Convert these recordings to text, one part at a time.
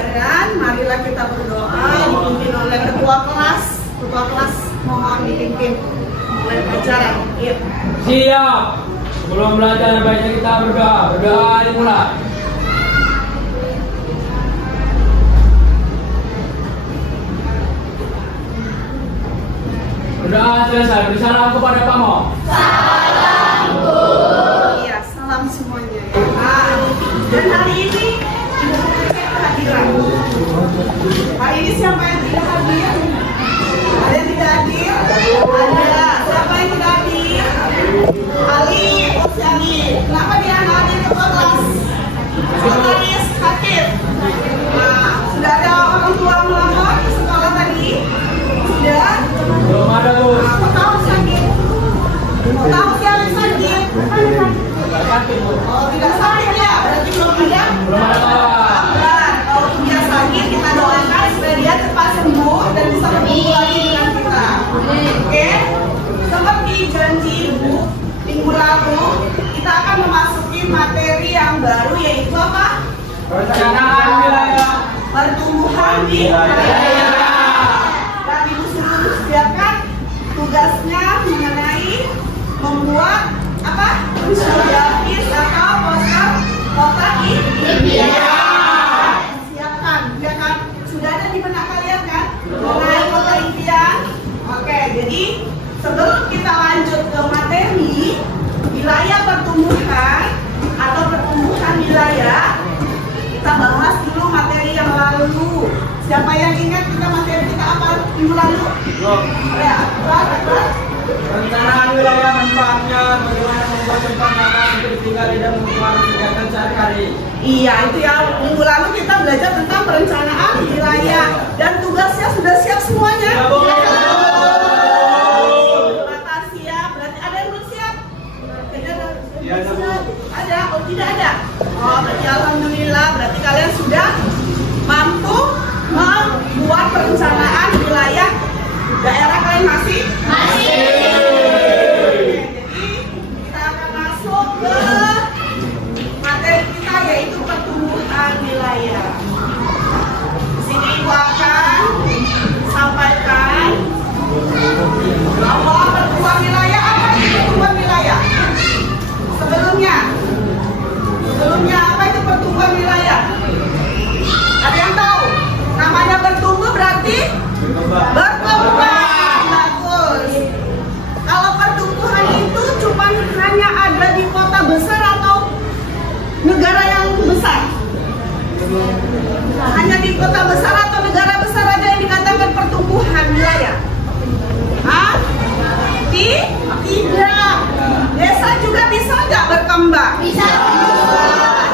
pelajaran, marilah kita berdoa dipimpin oleh ketua kelas. Ketua kelas mohon dipimpin oleh pelajaran. Iya. Siap. Sebelum belajar baiknya kita berdoa. Berdoa dimulai. Berdoa selesai. Beri salam kepada Pamo. Salamku. Iya, salam semuanya. Dan hari ini kehadiran. Hari ini siapa yang tidak hadir? Ada yang tidak hadir? Ada. Siapa yang tidak hadir? Ali. Oh, si Ali. Kenapa dia nggak hadir ke kelas? Sekretaris hadir. Nah, sudah ada orang tua melamar ke sekolah tadi? Sudah? Belum ada, Bu. Aku tahu sakit. Aku tahu siapa yang sakit. Oh, tidak sakit ya? Berarti belum ada? Belum ada. Kalau dia sakit, kita doakan supaya dia cepat sembuh dan bisa bertemu lagi dengan kita. Oke? Seperti janji Ibu, minggu lalu kita akan memasuki materi yang baru, yaitu apa? Perencanaan wilayah. Pertumbuhan di wilayah. Dan Ibu suruh sediakan tugasnya mengenai membuat apa? Infografis atau poster kota India. Siapkan, ya kan? Sudah ada di benak kalian kan? Mengenai kota impian. Oke, jadi sebelum kita lanjut ke materi wilayah pertumbuhan atau pertumbuhan wilayah, kita bahas dulu materi yang lalu. Siapa yang ingat kita materi kita apa minggu lalu? Ya, apa? Perencanaan wilayah manfaatnya, bagaimana membuat tempat makan untuk ditinggali dan mempengaruhi kegiatan sehari-hari. Iya, itu ya. Minggu lalu kita belajar tentang perencanaan wilayah dan tugasnya sudah siap semuanya. Rata siap, berarti ada yang belum siap? Ada? Oh, tidak ada. Oh, berarti alhamdulillah, berarti kalian sudah mampu membuat perencanaan wilayah daerah kalian masih? Masih. Jadi kita akan masuk ke materi kita, yaitu pertumbuhan wilayah. Di sini Ibu akan sampaikan bahwa pertumbuhan wilayah apa itu pertumbuhan wilayah? Sebelumnya apa itu pertumbuhan wilayah? Ada yang tahu? Namanya bertumbuh berarti berkembang. Bagus. Kalau pertumbuhan itu cuma hanya ada di kota besar atau negara yang besar? Hanya di kota besar atau negara besar ada yang dikatakan pertumbuhan wilayah? Hah? Tidak. Desa juga bisa nggak berkembang? Bisa.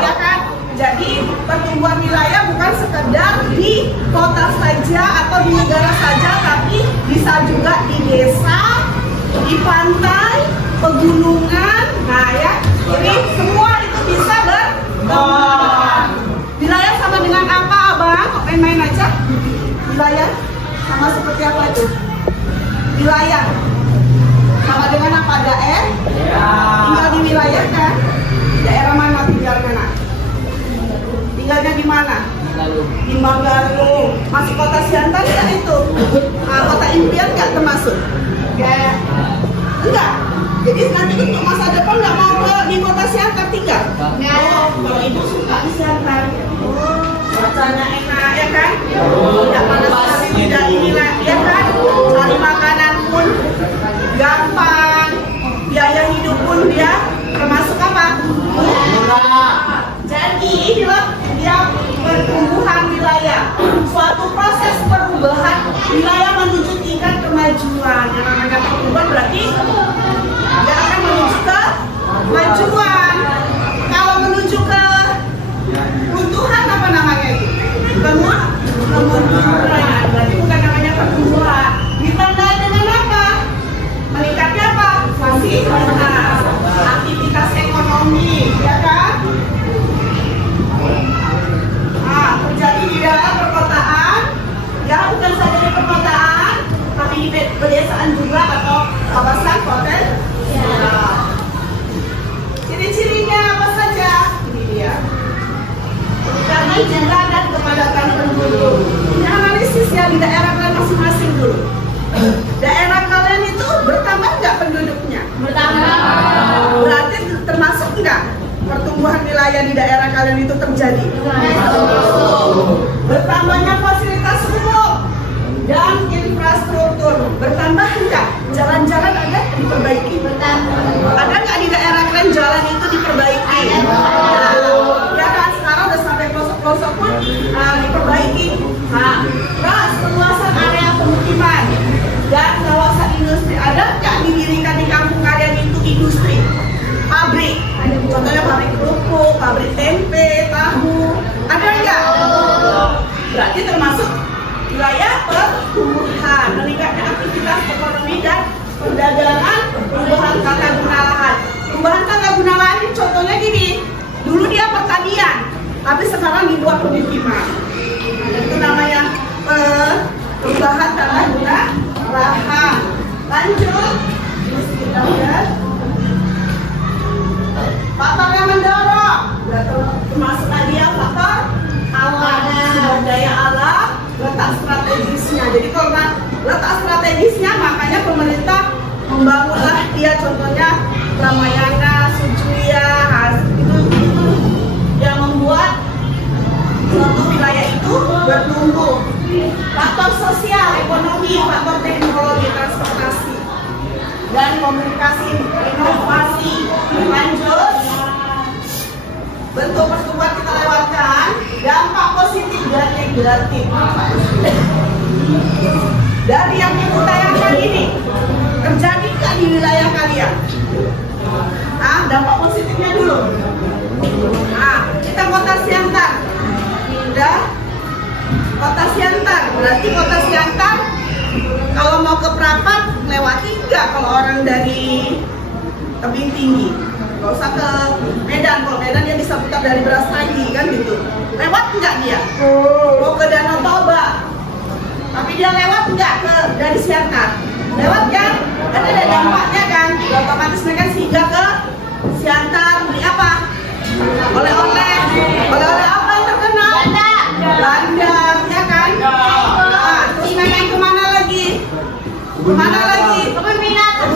Ya kan? Jadi pertumbuhan wilayah bukan sekedar di kota saja atau di negara saja, tapi bisa juga di desa, di pantai, pegunungan. Nah ya, jadi semua itu bisa berkembang. Wilayah sama dengan apa, Abang? Main-main aja. Wilayah sama seperti apa itu? Wilayah sama dengan apa? Tinggal di wilayah kan? Daerah mana tinggal mana? Tinggalnya di mana? Di Magalu. Masuk kota Siantar nggak itu? Nah, kota impian nggak termasuk? Ya, enggak. Jadi nanti untuk masa depan nggak mau di kota Siantar tinggal? Oh, kalau Ibu suka di Siantar. Rasanya enak ya kan? Tidak panas sekali, tidak inilah ya kan? Cari makanan pun gampang, biaya hidup pun dia termasuk apa? Jadi inilah dia pertumbuhan wilayah, suatu proses perubahan wilayah menuju tingkat kemajuan. Yang namanya pertumbuhan berarti dia akan menuju ke kemajuan. Kalau menuju ke runtuhan apa namanya itu? Kemunduran. Berarti bukan namanya pertumbuhan. Ditandai dengan apa? Meningkatnya apa? Fasilitas, aktivitas ekonomi, ya kan? Nah, terjadi di daerah perkotaan, ya bukan saja di perkotaan, tapi di pedesaan juga atau kawasan potensial. Ciri-ciri Bertambahnya fasilitas umum dan infrastruktur. Bertambah enggak? Jalan-jalan ada diperbaiki? Ada nggak di daerah kalian jalan itu diperbaiki? Ya kan, sekarang udah sampai pelosok-pelosok pun diperbaiki. Nah, terus perluasan area pemukiman dan kawasan industri. Ada nggak didirikan di kampung kalian itu industri? Pabrik, contohnya pabrik kerupuk, pabrik tempe, tahu. Ada nggak? Berarti termasuk wilayah pertumbuhan, meningkatnya aktivitas ekonomi dan perdagangan, perubahan tata guna lahan. Perubahan tata guna lahan ini contohnya gini, dulu dia pertanian, tapi sekarang dibuat pemukiman. Itu namanya perubahan tata guna lahan. Lanjut, faktor yang mendorong, termasuk tadi ya faktor alam, sumber daya alam, letak strategisnya. Jadi kalau letak strategisnya, makanya pemerintah membangunlah dia, contohnya Ramayana, Sujuya, itu yang membuat suatu wilayah itu bertumbuh. Faktor sosial, ekonomi, faktor teknologi, transportasi, dan komunikasi, inovasi. Lanjut, bentuk pertumbuhan kita lewatkan, dampak positif dan negatif. Dari yang ibu tayangkan ini, terjadi nggak di wilayah kalian? Nah, dampak positifnya dulu. Nah, kita kota Siantar, udah kota Siantar, berarti kota Siantar kalau mau ke Prapat lewati nggak kalau orang dari Tebing Tinggi? Gak usah ke Medan, kalau Medan dia bisa putar dari Brastagi kan gitu. Lewat nggak dia? Mau ke Danau Toba, tapi dia lewat nggak ke dari Siantar? Lewat kan? Kan ada dampaknya kan? Otomatis mereka singgah ke Siantar, beli apa? Oleh-oleh apa yang terkenal? Landang, ya kan? Nah, terus mereka kemana lagi? Kemana lagi? Kebun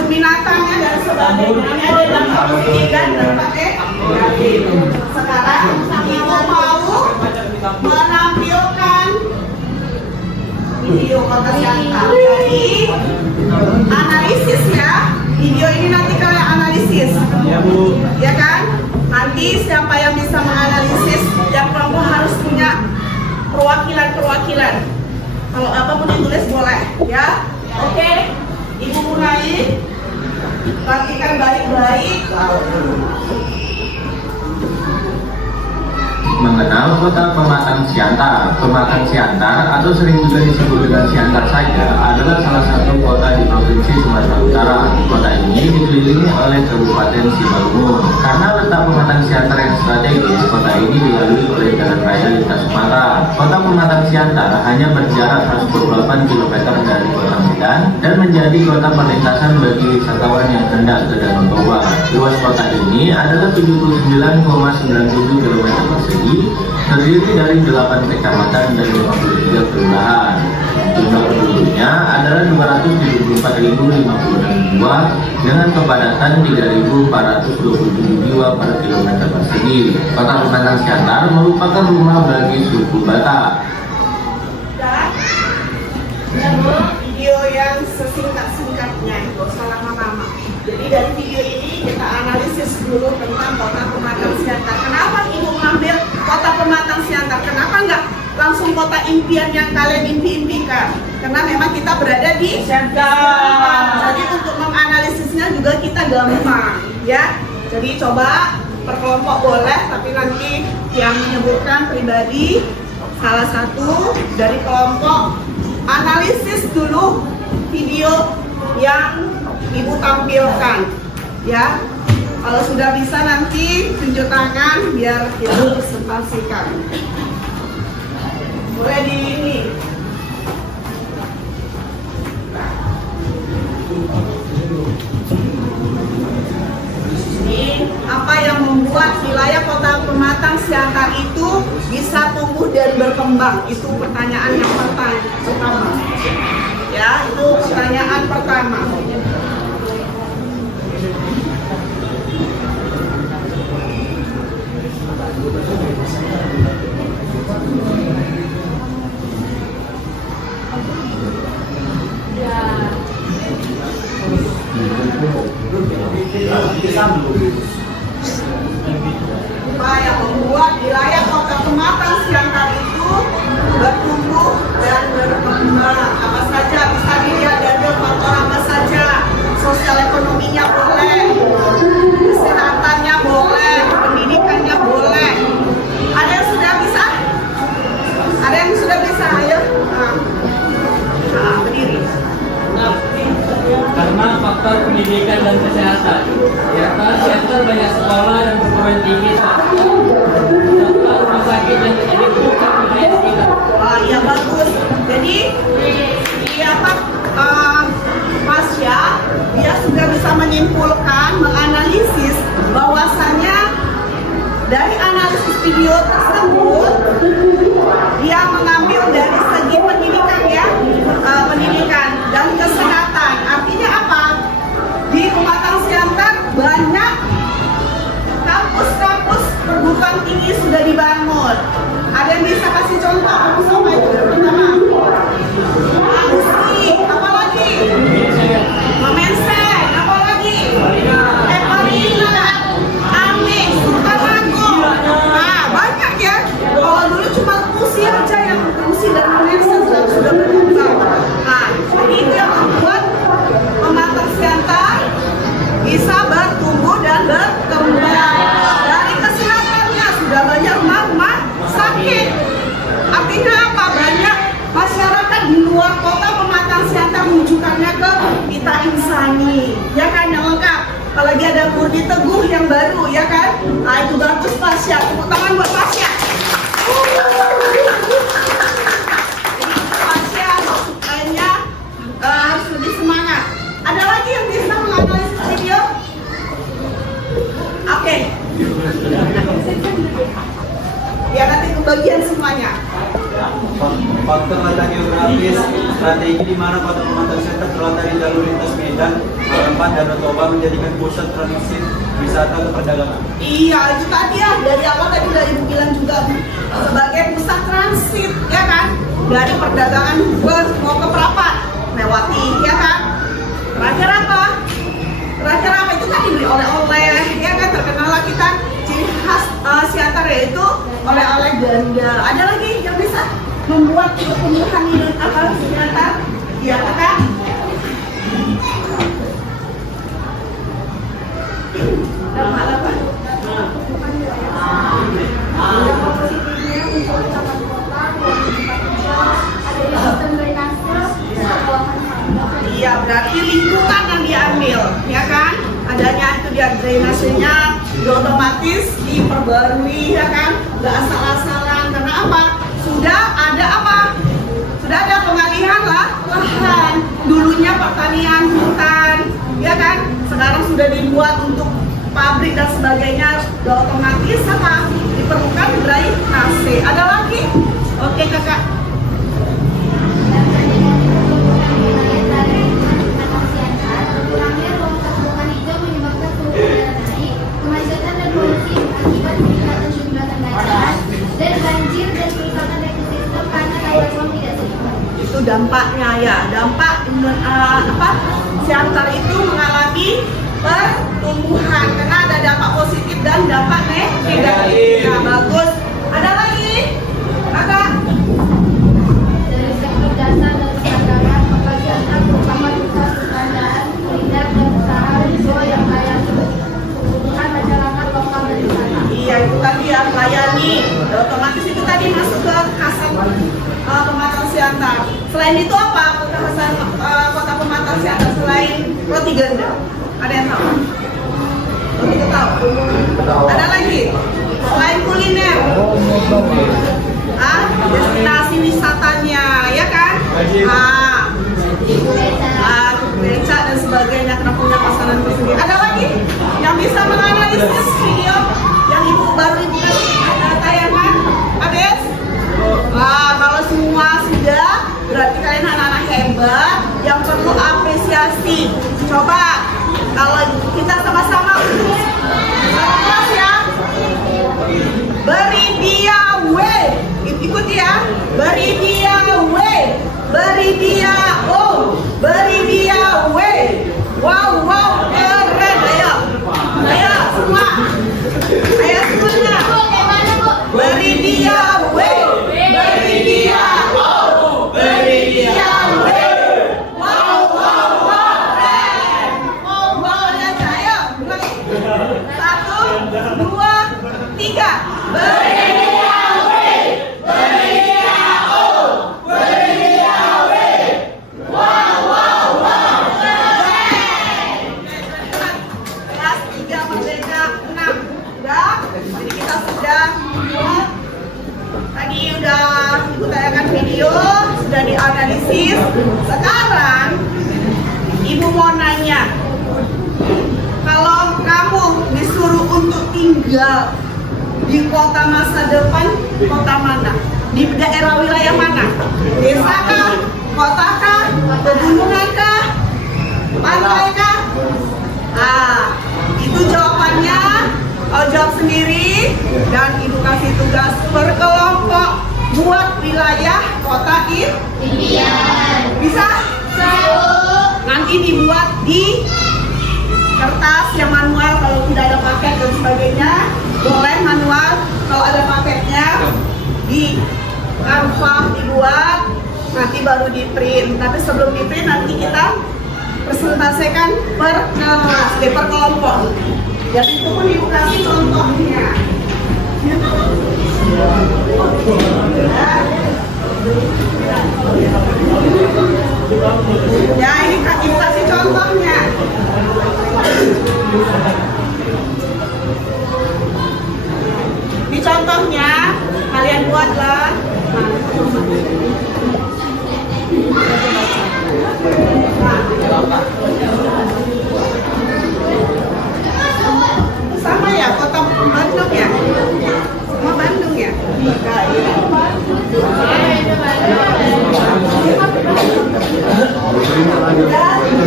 binatangnya dan sebagainya. Ada dampak positif dan dampak negatif. Sekarang ibu mau menampilkan video kota Siantar. Jadi analisis ya, video ini nanti kalian analisis. Ya Bu. Ya kan? Nanti siapa yang bisa menganalisis, yang kelompok harus punya perwakilan. Kalau apapun ditulis boleh, ya. Oke, Ibu mulai. Perhatikan baik-baik. Mengenal kota Pematang Siantar. Pematang Siantar atau sering juga disebut dengan Siantar saja adalah salah satu kota di Provinsi Sumatera Utara. Kota ini dikelilingi oleh Kabupaten Simalungun. Karena letak Pematang Siantar yang strategis, kota ini dilalui oleh jalan raya lintas Sumatera. Kota Pematang Siantar hanya berjarak 128 km dari kota Medan dan menjadi kota perlintasan bagi wisatawan yang hendak ke Danau Toba. Luas kota ini adalah 79,97 km persegi, terdiri dari 8 kecamatan dan 53 kelurahan. Jumlah penduduknya adalah 274.056 jiwa dengan kepadatan 3.427 jiwa per kilometer persegi. Kota Pematang Siantar merupakan rumah bagi suku Batak. Video yang sesingkat-singkatnya, nggak usah lama-lama. Jadi dari video ini kita analisis dulu tentang kota Pematang Siantar. Kenapa ibu mengambil kota Pematang Siantar? Kenapa nggak langsung kota impian yang kalian impi-impikan? Karena memang kita berada di Siantar. Jadi untuk menganalisisnya juga kita gampang, ya. Jadi coba per kelompok boleh, tapi nanti yang menyebutkan pribadi salah satu dari kelompok analisis dulu video yang ibu tampilkan, ya. Kalau sudah bisa nanti tunjuk tangan biar ibu presentasikan. Boleh di ini. Ini apa yang membuat wilayah kota Pematang Siantar itu bisa tumbuh dan berkembang? Itu pertanyaan yang pertama. Ya, itu pertanyaan pertama. yang sudah bisa, ayo. Berdiri. Karena faktor pendidikan dan kesehatan, ya kan, center banyak sekolah dan perguruan tinggi serta rumah sakit yang menjadi pusat wilayah sekitar. Wah, iya bagus. Jadi Pasya dia sudah bisa menyimpulkan, menganalisis bahwasannya dari analisis video tersebut dia mengambil dari segi pendidikan ya, pendidikan dan kesehatan. Artinya apa? Di Pematang Siantar banyak kampus-kampus perguruan tinggi sudah dibangun. Ada yang bisa kasih contoh apa itu? Pertama, apa lagi? Memensen, apa lagi? Marina, Amin, Sultanago. Nah, banyak ya. Kalau dulu cuma Usi aja yang Usi dan Memensen sudah berkembang. Nah, jadi itu yang membuat Pematang Siantar bisa bertumbuh dan berkembang. Dari kesehatannya sudah banyak rumah sakit. Artinya apa? Banyak masyarakat di luar kota Pematang Siantar rujukannya ke Pita Insani, ya kan, yang lengkap. Apalagi ada Murni Teguh yang baru, ya kan. Nah, itu bagus Pasya. Tepuk tangan buat Pasya. Pasya supaya harus lebih semangat. Ada lagi yang bisa menganalisis video? Oke. Ya, nanti kebagian semuanya. Faktor letak geografis, strategi di mana kota Pematang Siantar terletak di jalur lintas Medan, Tempat Danau Toba menjadikan pusat transit wisata ke perdagangan. Iya, itu tadi ya, dari awal tadi udah Ibu bilang juga sebagai pusat transit, ya kan? Dari perdagangan mau ke Prapat, lewati, ya kan? Terakhir apa? Terakhir apa? Itu kan dibeli oleh-oleh, ya kan? Terkenal lah kita ciri khas Siantar yaitu oleh-oleh ganda. Ada lagi yang bisa membuat pertumbuhan apa Siantar? Iya, kakak. Iya, berarti lingkungan yang diambil, ya kan? Adanya itu dia drainasenya otomatis diperbarui, ya kan? Nggak asal-asalan. Karena apa? Sudah ada apa? Sudah ada pengalihan lahan. Dulunya pertanian hutan, ya kan? Sekarang sudah dibuat untuk pabrik dan sebagainya. Udah otomatis apa? Diperlukan drainase. Ada lagi? Oke, kakak. Itu dampaknya ya, dampak Siantar itu mengalami pertumbuhan karena ada dampak positif dan dampak negatif. Nah, bagus. Ada lagi, kakak? Dari sektor jasa dan perdagangan, maka Siantar bersama pusat pertanian, kuliner dan usaha mikro yang melayani kebutuhan masyarakat lokal dan wisata. Iya, itu tadi ya, melayani. Otomatis itu tadi masuk ke kasat Pematang Siantar. Selain itu apa kota Pematang Siantar selain roti ganda? Ada yang tahu? Kita tahu. Ada lagi selain kuliner? Destinasi wisatanya, ya kan? Beca dan sebagainya karena punya pasaran tersendiri. Ada lagi yang bisa menganalisis video yang ibu baru kasih tayangan? Ades? Kalau semua sudah, berarti kalian anak-anak hebat yang perlu apresiasi. Coba kalau kita sama-sama kelas ya, beri dia wave, ikuti ya, beri dia wave, beri dia beri dia wave. Wow, keren. Ayo semua, ayo semuanya, beri dia wave, beri dia beri dia wave. Wow, keren. Lihat saya, mulai 1, 2, 3, beri dia wave, beri dia video, sudah dianalisis. Sekarang Ibu mau nanya, kalau kamu disuruh untuk tinggal di kota masa depan, kota mana? Di daerah wilayah mana? Desa kah? Kota kah? Pegunungan kah? Pantai kah? Itu jawabannya. Kau jawab sendiri dan Ibu kasih tugas per kelompok buat wilayah kota impian. Bisa? Nanti dibuat di kertas yang manual, kalau tidak ada paket dan sebagainya boleh manual, kalau ada paketnya di kanvas dibuat, nanti baru di print. Tapi sebelum di print nanti kita presentasikan per kelas, per kelompok. Jadi itu pun Ibu kasih contohnya. Ya, ini Ibu kasih contohnya. Di contohnya kalian buatlah. Sama ya, kota Bandung ya? Semua Bandung ya?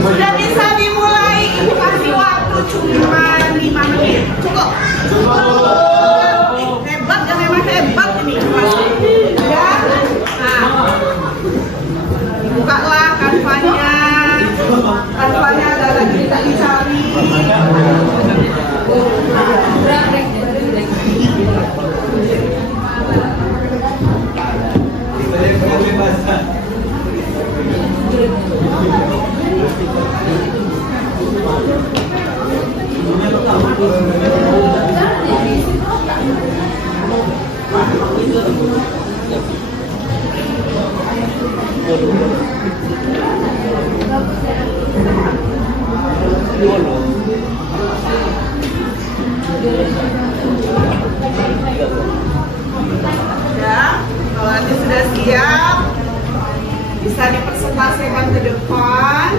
Sudah bisa dimulai. Ibu kasih waktu cuma 5 menit. Cukup. Hebat ya, memang hebat ini. Ya. Nah, bukalah kanvanya. Kanvanya ada lagi kita dicari. Ya, kalau nanti sudah siap, bisa dipresentasikan ke depan.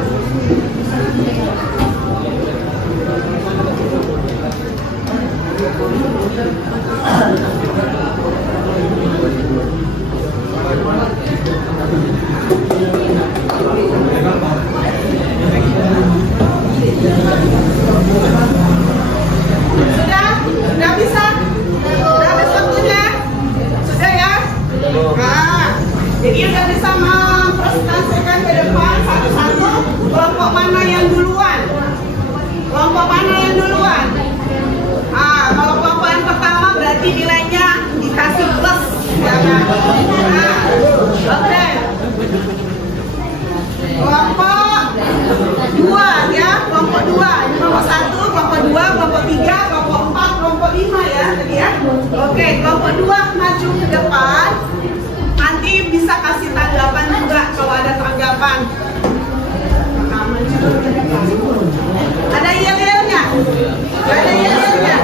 Sudah bisa? Sudah habis waktunya? Sudah ya? Nah, jadi udah bisa mempresentasikan ke depan satu-satu. Kelompok mana yang duluan? Kelompok mana yang duluan? Kalau kelompok yang pertama berarti nilainya dikasih plus, ya kan? Oke. Kelompok 2 ya, kelompok 2. Ini kelompok 1, kelompok 2, kelompok 3, kelompok 4, kelompok 5 ya tadi ya. Oke, kelompok 2 maju ke depan. Nanti bisa kasih tanggapan juga kalau ada tanggapan. Ada yel-yelnya? Ada yel-yelnya?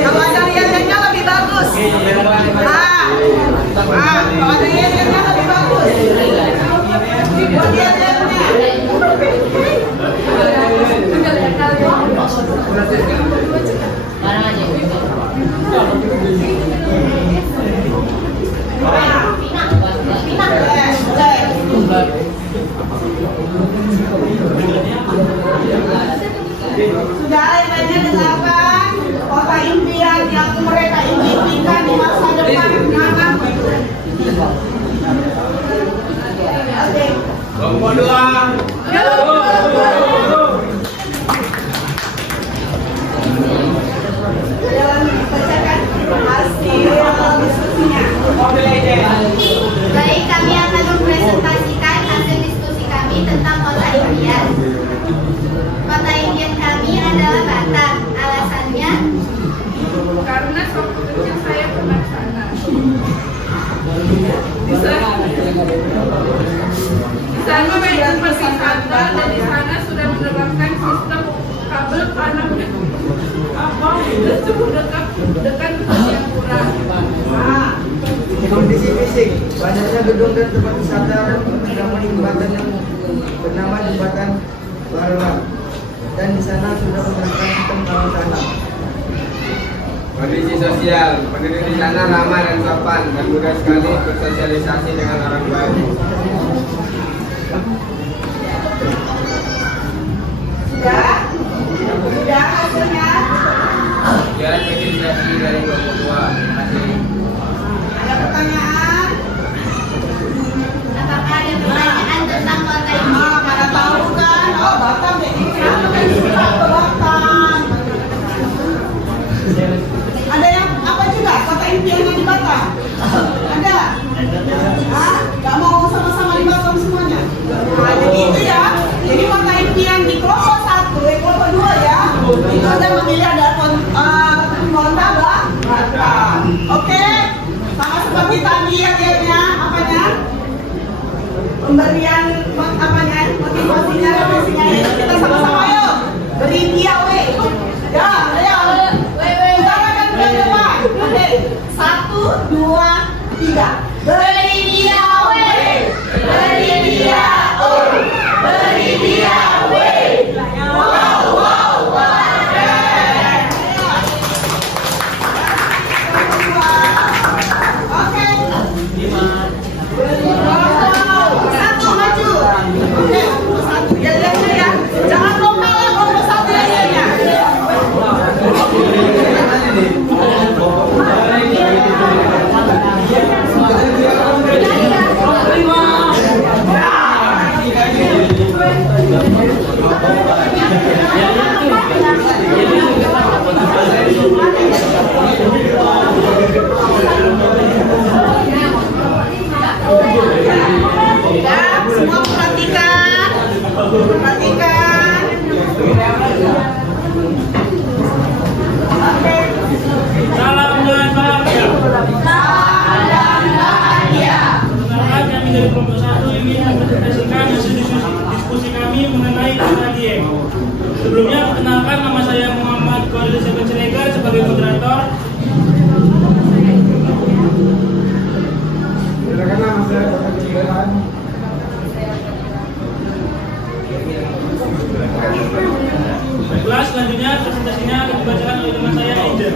Kalau ada yel-yelnya lebih bagus. Kalau ada yel-yelnya lebih bagus. Buat yel-yelnya. Sudah lainnya dengarkan kota impian yang mereka impikan di masa depan. Oke. Kelompok 2. Dalam dibacakan hasil diskusinya. Baik, kami akan mempresentasikan hasil diskusi kami tentang kota impian. Kota impian kami adalah Batam. Alasannya? Karena waktu kecil saya pernah ke sana. Di sana memang seperti Santa dan di sana sudah menerapkan sistem kabel panas apa itu cukup dekat yang kurang. Nah, Kondisi fisik, banyaknya gedung dan tempat wisata menambah jembatan yang bernama Jembatan Barelang, dan di sana sudah menggunakan sistem bawah tanah. Kondisi sosial, penduduk di sana ramah dan sopan dan mudah sekali bersosialisasi dengan orang baru. sudah hasilnya. Ya, registrasi dari ketua. Ada pertanyaan? Apakah ada pertanyaan tentang kota ini? Pada tahu kan? Oh, Batam jadi kenapa kan suka ke Batam? Ada yang apa juga? Kota impiannya di Batam? Ada? Gak mau sama-sama di Batam semuanya? Nah, jadi itu ya. Jadi kota impian di kelompok 1, kelompok 2 ya. Itu ada memilih ada kota Batam. Oke? Sama seperti tadi akhirnya apanya? Pemberian apanya? Motivasinya, refleksinya itu kita sama-sama yuk. Beri dia we. Ya, ayo. Utarakan bulan depan. Oke. 1, 2, 3. Beri dia we. Beri dia beri dia we. Wow, wow, wow. Oke. Satu maju. Oke, satu. Ya, jangan lokal ya, kelompok 1 aja. Semua perhatikan. Oke. Salam bahagia. Perkenalkan, kami dari kelompok 1 ingin mempresentasikan hasil diskusi kami mengenai kota Dieng. Sebelumnya, perkenalkan, nama saya Muhammad Khalil Siregar sebagai moderator. Silakan nama saya Bapak Cileran. Kelas selanjutnya presentasinya akan dibacakan oleh teman saya Angel.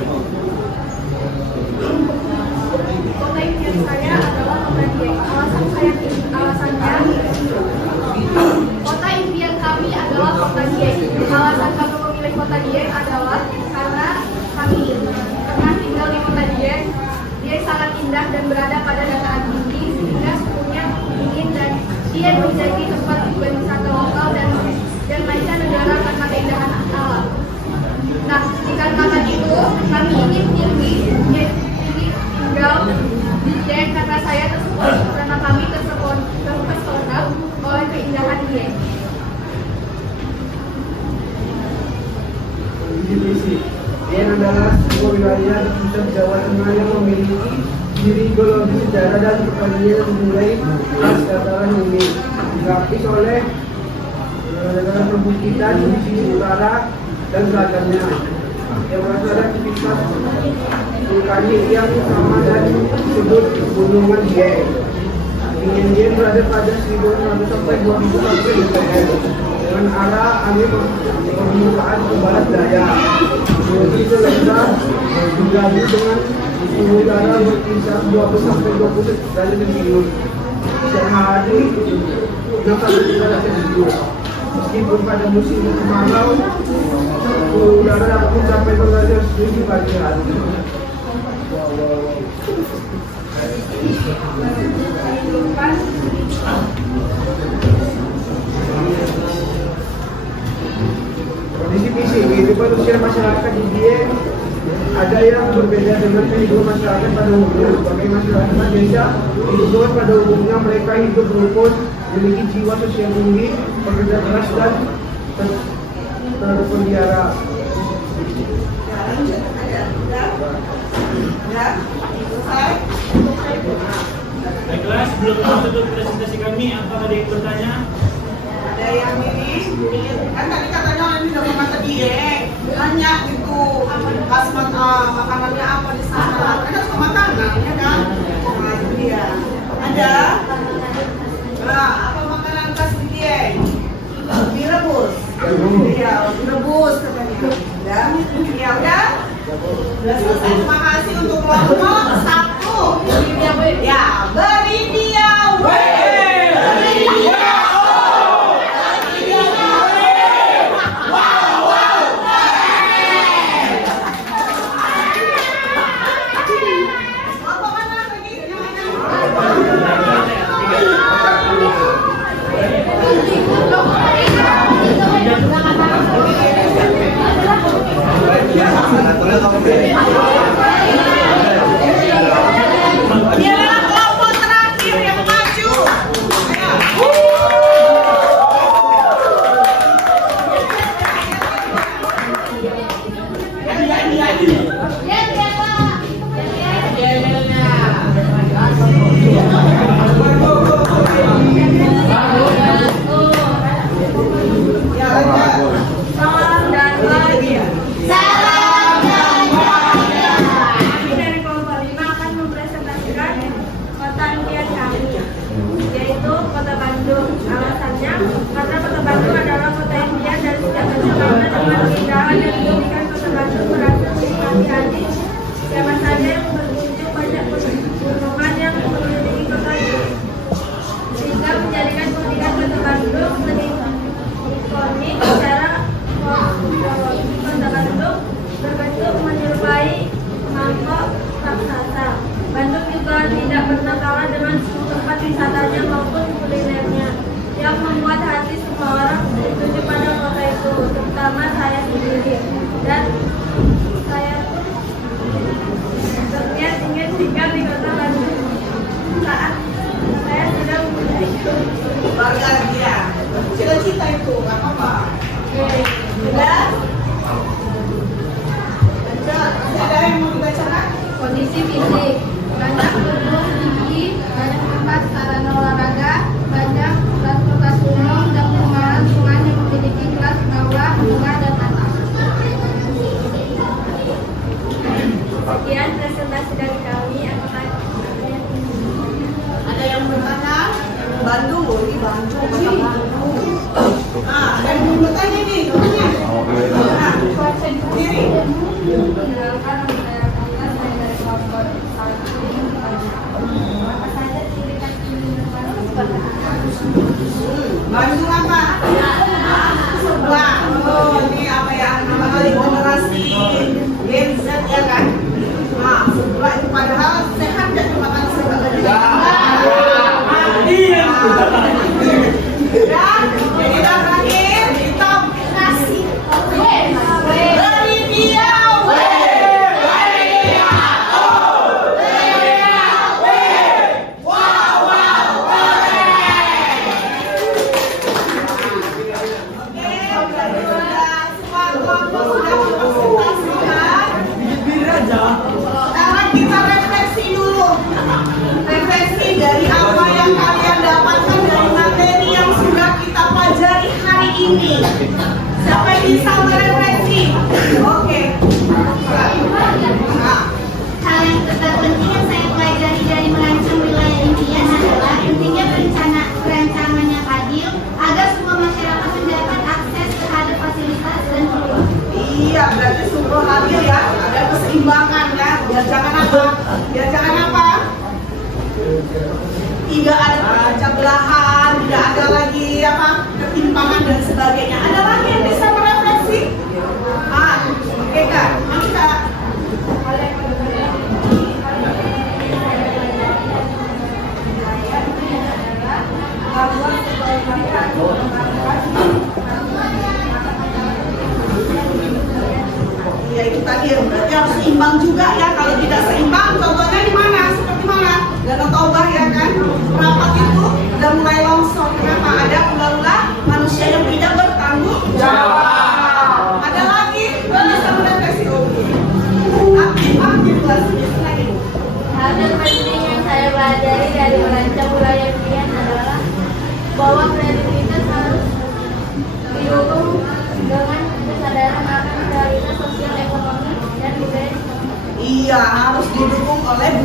Kota impian saya adalah kota Dieng. Alasannya, kota impian kami adalah kota Dieng. Alasan kami memilih kota Dieng adalah karena kami pernah tinggal di kota Dieng. Dia sangat indah dan berada pada dataran tinggi sehingga suhunya dingin dan dia menjadi tempat tujuan wisata lokal dan mancanegara karena keindahan alam. Nah, dikarenakan itu kami ingin tinggal di Dieng karena saya karena kami terpesona oleh keindahan Dieng. Visi. Dieng adalah sebuah wilayah di pusat Jawa Tengah yang memiliki ciri geologi sejarah dan pertanian yang mulai khas dataran ini, dilapis oleh perbukitan di sisi utara dan selatannya yang berasal dari aktivitas vulkanik yang sama dan disebut Gunungan Dieng. Gunungan Dieng berada pada 1600 sampai 2000 sampai dengan arah angin permukaan ke barat daya. Itu lebar digabung dengan suhu udara berkisar 20 sampai 20 derajat Celcius. Sehari 6 sampai 3 derajat Celcius. Meskipun pada musim kemarau suhu udara dapat mencapai 2 derajat Celcius di pagi hari. Kondisi fisik kehidupan sosial masyarakat di Dieng ada yang berbeda dengan kehidupan masyarakat pada umumnya. Sebagai masyarakat desa, kehidupan pada umumnya mereka hidup rukun, memiliki jiwa sosial tinggi, bekerja keras dan terpelihara. Baiklah, sebelum menutup presentasi kami, apakah ada yang bertanya? Ada yang ini, kan tadi katanya orang ini udah makan diet, nanya gitu, makanannya apa di sana? Karena suka makanan, ya kan? Nah itu dia. Ada, nah apa makanan khas diet? Direbus. Iya, direbus katanya. Dan ya udah. Sudah selesai. Terima kasih untuk kelompok 1. Ya, beri dia. Dia adalah kelompok terakhir yang maju. Karena Kota Bandung adalah kota impian dan setiap perjalanan dengan keindahan yang menjadikan Kota Bandung merasa menikmati hati. Siapa saja yang berkunjung banyak pegunungan yang mengelilingi kota ini, sehingga menjadikan keunikan Kota Bandung ikonik secara Kota Bandung berbentuk menyerupai mangkok raksasa. Bandung juga tidak pernah kalah dengan tempat wisatanya maupun kulinernya yang membuat hati semua orang tertuju pada kota itu, terutama saya sendiri. Dan saya pun berniat ingin tinggal di kota Bandung saat saya sudah mempunyai Bangga dia. Cita-cita itu, nggak apa-apa. Sudah? Ada yang mau dibacakan? kondisi fisik, banyak gedung tinggi, banyak tempat sarana olahraga, banyak transportasi umum dan perumahan sungai yang memiliki kelas bawah, menengah, dan atas. Sekian presentasi dari kami. Apakah Ada yang bertanya? Bandung, ini Bandung, kota Bandung. Nah, ada yang mau bertanya nih, tanya. Nah, sendiri. Bandung apa? Sebelah. Oh, ini apa ya? Nama generasi Gen Z ya kan? Nah, sebelah itu padahal sehat dan makan sebelah. Iya. Dan kita terakhir hitam kasih. Dari dia. Sekarang kita refleksi dulu. Refleksi dari apa yang kalian dapatkan dari materi yang sudah kita pelajari hari ini. Siapa yang bisa merefleksi? Oke. hal yang terpenting yang saya pelajari dari merancang wilayah impian adalah pentingnya perencanaan yang adil agar semua masyarakat mendapat akses terhadap fasilitas dan peluang. Iya, berarti sungguh adil ya. Ada keseimbangan ya. Biar jangan apa? Biar jangan apa? Tidak ada pecah belahan, tidak ada lagi apa ketimpangan dan sebagainya. Ada lagi yang bisa merefleksi? Oke Kak, nanti Kak. Ya itu tadi berarti harus seimbang juga ya. Kalau tidak seimbang, contohnya di mana? Seperti mana? Danau Toba ya kan? Rapat itu udah mulai longsor. Kenapa? Ada ulah-ulah manusia yang tidak bertanggung jawab. Ada lagi yang bisa merefleksi. Aktif lagi. Hal terpenting yang saya pelajari dari merancang wilayah impian adalah bahwa kreativitas harus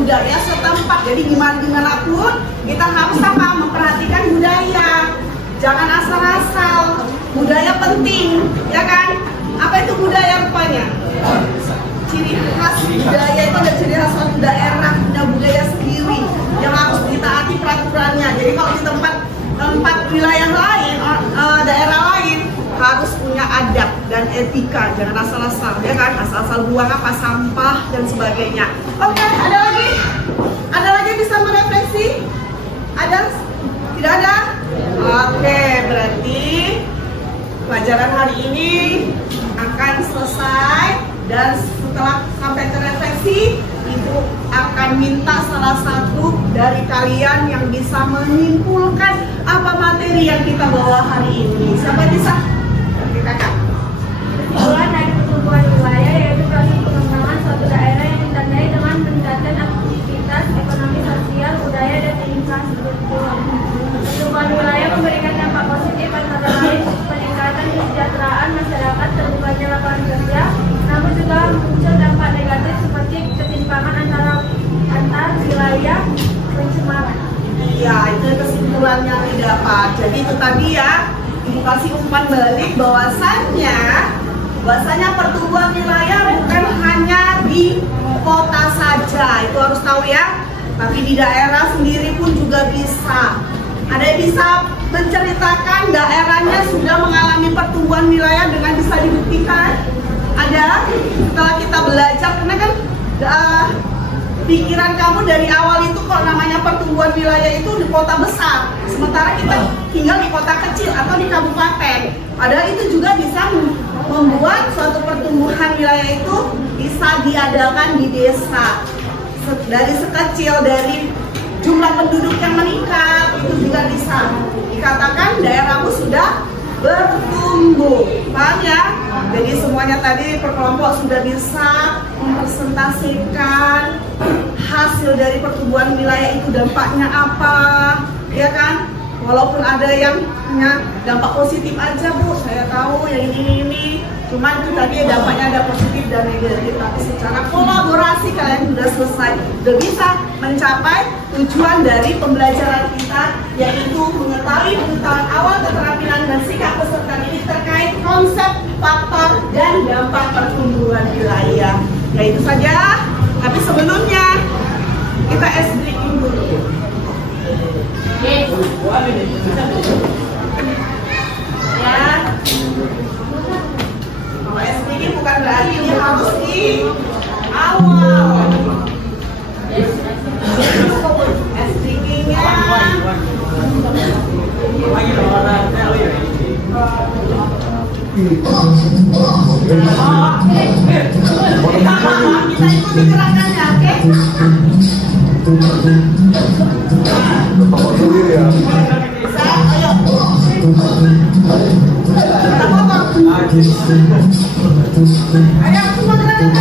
budaya setempat. Jadi gimana pun kita harus apa? Memperhatikan budaya. Jangan asal-asal. Budaya penting, ya kan? Apa itu budaya rupanya? Ciri khas budaya itu ada ciri khas suatu daerah, punya budaya sendiri yang harus ditaati peraturannya. Jadi kalau di tempat wilayah lain, daerah lain harus punya adab dan etika, jangan asal-asal, ya kan? Asal-asal buang apa, sampah dan sebagainya. Oke, ada lagi? Ada lagi bisa merefleksi? Ada? Tidak ada? Oke, berarti pelajaran hari ini akan selesai, dan setelah sampai terefleksi, Ibu akan minta salah satu dari kalian yang bisa menyimpulkan apa materi yang kita bawa hari ini. Siapa bisa? Oke, Kakak. Kesimpulan dari pertumbuhan wilayah yaitu proses pengembangan suatu daerah yang ditandai dengan meningkatkan aktivitas ekonomi, sosial, budaya, dan infrastruktur. Pertumbuhan wilayah memberikan dampak positif antara lain peningkatan kesejahteraan masyarakat, terbukanya lapangan kerja, namun juga muncul dampak negatif seperti ketimpangan antar wilayah, pencemaran. Iya, itu kesimpulannya didapat. Jadi itu tadi ya, Ibu kasih umpan balik bahwasannya pertumbuhan wilayah bukan hanya di kota saja, itu harus tahu ya. Tapi di daerah sendiri pun juga bisa. Ada yang bisa menceritakan daerahnya sudah mengalami pertumbuhan wilayah dengan bisa dibuktikan? Ada? Setelah kita belajar, karena kan pikiran kamu dari awal itu kalau namanya pertumbuhan wilayah itu di kota besar, sementara kita tinggal di kota kecil atau di kabupaten. Padahal itu juga bisa membuat suatu pertumbuhan wilayah itu bisa diadakan di desa. Dari sekecil, dari jumlah penduduk yang meningkat, itu juga bisa dikatakan daerahmu sudah bertumbuh. Paham ya? Jadi semuanya tadi per kelompok sudah bisa mempresentasikan hasil dari pertumbuhan wilayah itu dampaknya apa, ya kan? Walaupun ada yang punya dampak positif aja, Bu, saya tahu yang ini. Cuman itu tadi dampaknya ada positif dan negatif. Tapi secara kolaborasi kalian sudah selesai, sudah bisa mencapai tujuan dari pembelajaran kita, yaitu mengetahui pengetahuan awal keterampilan dan sikap peserta didik terkait konsep, faktor, dan dampak pertumbuhan wilayah. Ya itu saja. Tapi sebelumnya kita es breaking dulu. Ya. Kalau es breaking bukan berarti ini harus di awal. Es breakingnya kita ikuti gerakannya, oke? Bisa, ayo. Kita potong. Ayo, semua gerakan.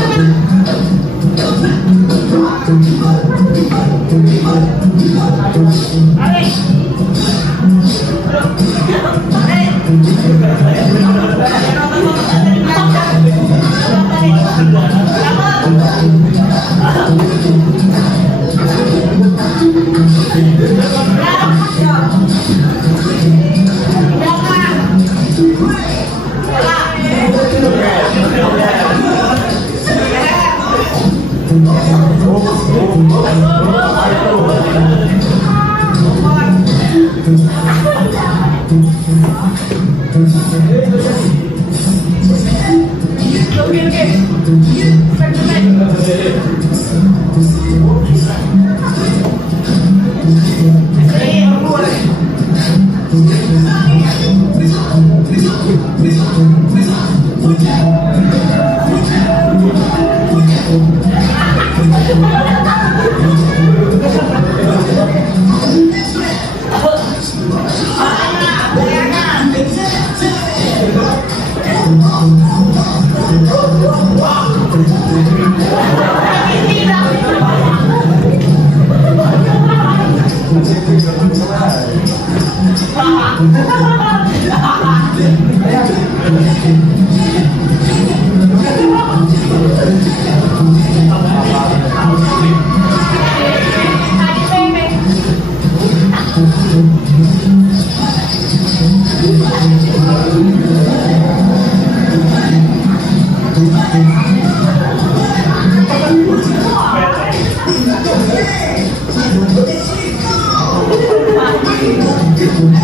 Oke,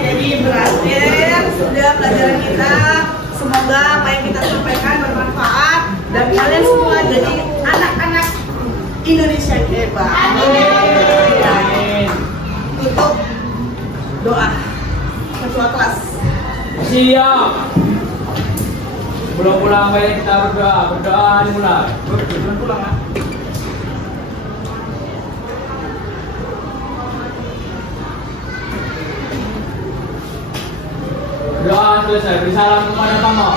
jadi berakhir sudah pelajaran kita. Semoga apa yang kita sampaikan bermanfaat dan kalian semua jadi anak-anak Indonesia yang hebat. Amin. Tutup doa ketua kelas. Siap. Belum pulang baik kita berdoa dimulai. Belum pulang ya. Doa selesai. Beri salam kepada Pak Mo.